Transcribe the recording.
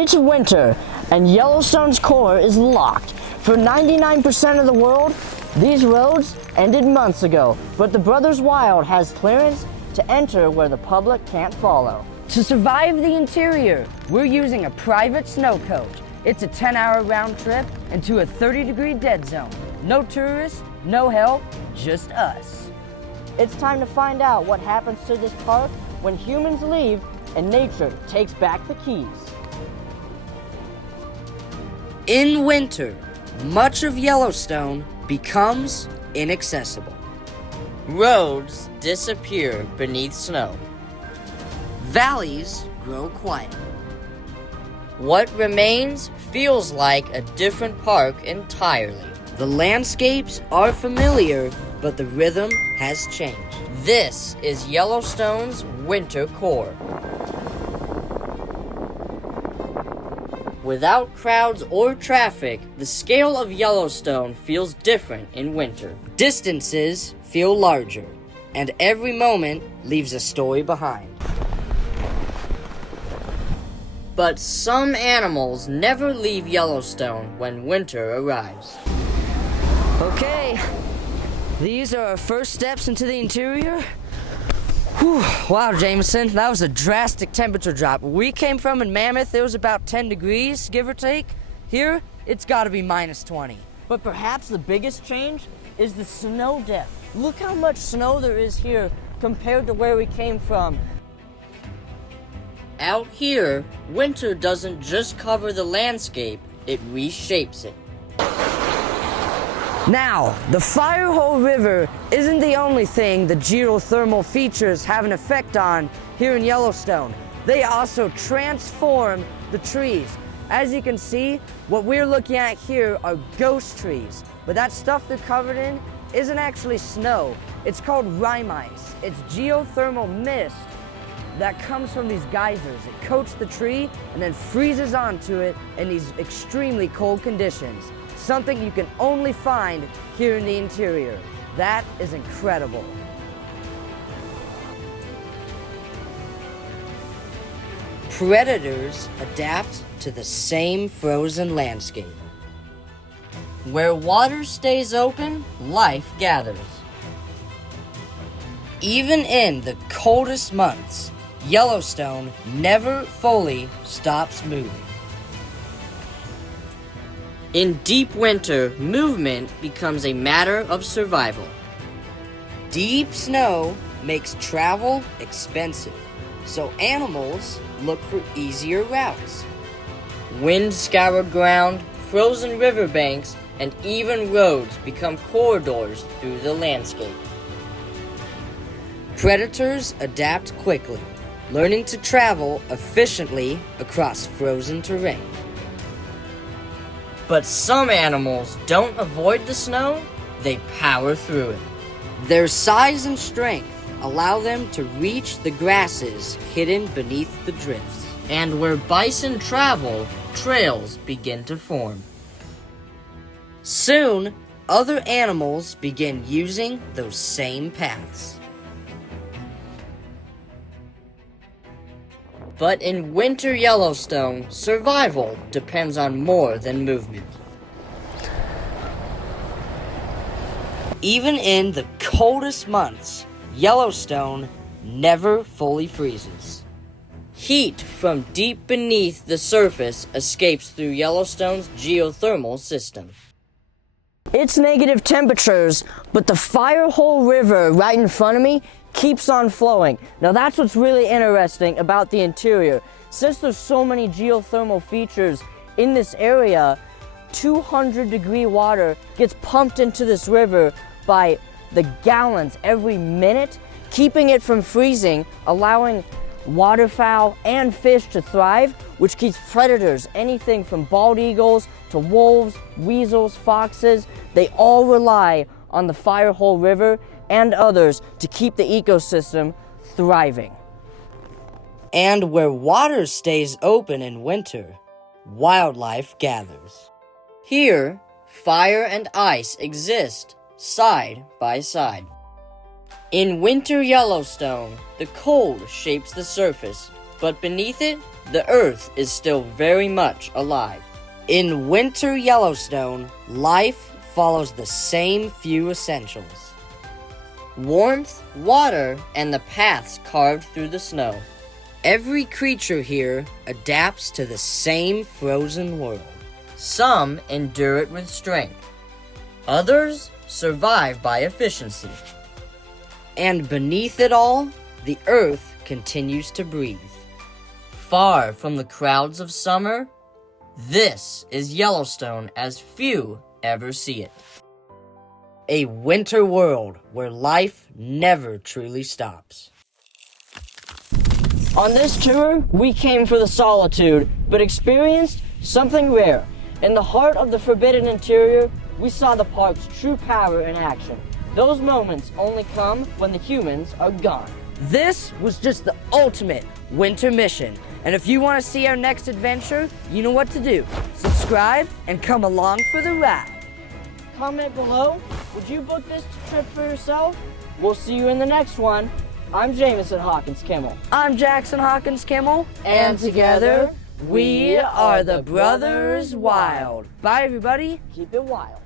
It's winter, and Yellowstone's core is locked. For 99% of the world, these roads ended months ago, but the Brothers Wild has clearance to enter where the public can't follow. To survive the interior, we're using a private Snowcoach. It's a 10-hour round trip into a 30-degree dead zone. No tourists, no help, just us. It's time to find out what happens to this park when humans leave and nature takes back the keys. In winter, much of Yellowstone becomes inaccessible. Roads disappear beneath snow. Valleys grow quiet. What remains feels like a different park entirely. The landscapes are familiar, but the rhythm has changed. This is Yellowstone's winter core. Without crowds or traffic, the scale of Yellowstone feels different in winter. Distances feel larger, and every moment leaves a story behind. But some animals never leave Yellowstone when winter arrives. Okay, these are our first steps into the interior. Whew. Wow, Jameson, that was a drastic temperature drop. We came from in Mammoth, it was about 10 degrees, give or take. Here, it's gotta be minus 20. But perhaps the biggest change is the snow depth. Look how much snow there is here compared to where we came from. Out here, winter doesn't just cover the landscape, it reshapes it. Now, the Firehole River isn't the only thing the geothermal features have an effect on here in Yellowstone. They also transform the trees. As you can see, what we're looking at here are ghost trees, but that stuff they're covered in isn't actually snow. It's called rime ice. It's geothermal mist that comes from these geysers. It coats the tree and then freezes onto it in these extremely cold conditions. Something you can only find here in the interior. That is incredible. Predators adapt to the same frozen landscape. Where water stays open, life gathers. Even in the coldest months, Yellowstone never fully stops moving. In deep winter, movement becomes a matter of survival. Deep snow makes travel expensive, so animals look for easier routes. Wind-scoured ground, frozen riverbanks, and even roads become corridors through the landscape. Predators adapt quickly, learning to travel efficiently across frozen terrain. But some animals don't avoid the snow, they power through it. Their size and strength allow them to reach the grasses hidden beneath the drifts. And where bison travel, trails begin to form. Soon, other animals begin using those same paths. But in winter Yellowstone, survival depends on more than movement. Even in the coldest months, Yellowstone never fully freezes. Heat from deep beneath the surface escapes through Yellowstone's geothermal system. It's negative temperatures, but the Firehole River right in front of me keeps on flowing. Now that's what's really interesting about the interior. Since there's so many geothermal features in this area, 200-degree water gets pumped into this river by the gallons every minute, keeping it from freezing, allowing waterfowl and fish to thrive, which keeps predators, anything from bald eagles to wolves, weasels, foxes, they all rely on the Firehole River and others to keep the ecosystem thriving. And where water stays open in winter, wildlife gathers. Here, fire and ice exist side by side. In winter Yellowstone, the cold shapes the surface, but beneath it, the Earth is still very much alive. In winter Yellowstone, life follows the same few essentials: warmth, water, and the paths carved through the snow. Every creature here adapts to the same frozen world. Some endure it with strength. Others survive by efficiency. And beneath it all, the Earth continues to breathe. Far from the crowds of summer, this is Yellowstone as few ever see it. A winter world where life never truly stops. On this tour, we came for the solitude, but experienced something rare. In the heart of the forbidden interior, we saw the park's true power in action. Those moments only come when the humans are gone. This was just the ultimate winter mission. And if you want to see our next adventure, you know what to do. Subscribe and come along for the ride. Comment below, would you book this trip for yourself? We'll see you in the next one. I'm Jameson Hawkins Kimmel. I'm Jackson Hawkins Kimmel. And together, we are the Brothers Wild. Bye, everybody. Keep it wild.